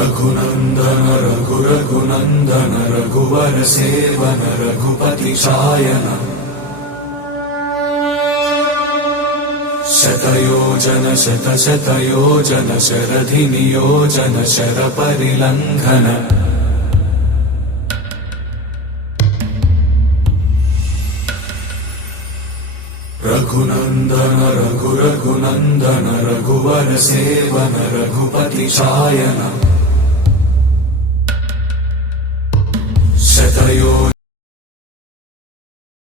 रघुनंदन रघुनंदन रघुवर seven Raghupati Shayan शतयोजन शतशतयोजन शरधि नियोजन sir परिलंघन Raghunandan Raghunandan रघुवर seven Raghupati Shayan शतयो